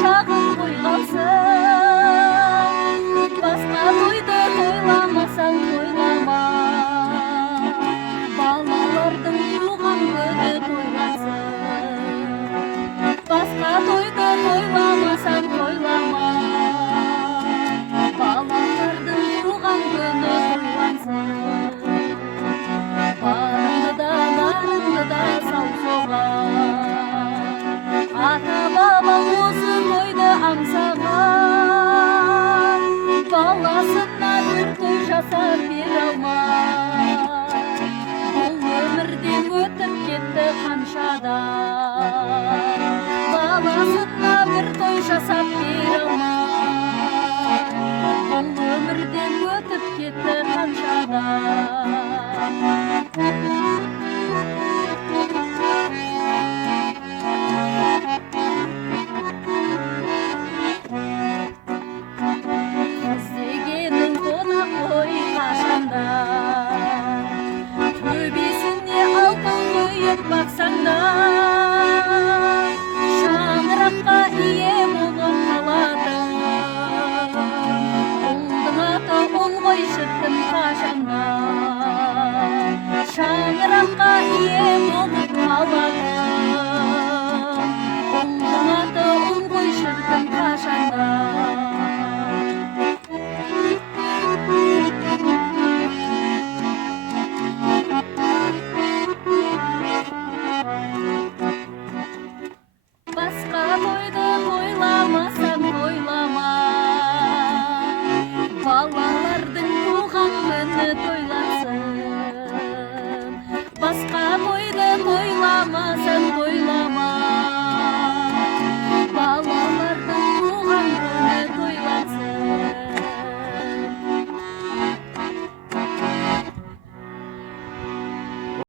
шағын қойғансың, басқа тойды тойламасаң тойлама, балалардың туған күні тойлансың. Басқа тойды тойламасаң тойлама, балалардың туған күні тойлансың. Барыңды да нарыңды да сау соған, ата бабаң осы тойды аңсаған, баласына бір той жасап бере алмай, бұл өмірден өтіп кетті қаншадан, баласына бір той жасап бере алмай, бұл өмірден өтіп кетті қаншадан. Іздегенің қонақ қой қашанда, төбесіне алтын құйып бақсаңда, шаңыраққа ие болып қалатын, ұлдың аты ұл ғой шіркін қашанда. Шаңыраққа ие болып қалатын, ұлдың аты ұл ғой шіркін қашанда. Басқа тойды тойламасаң тойлама, бала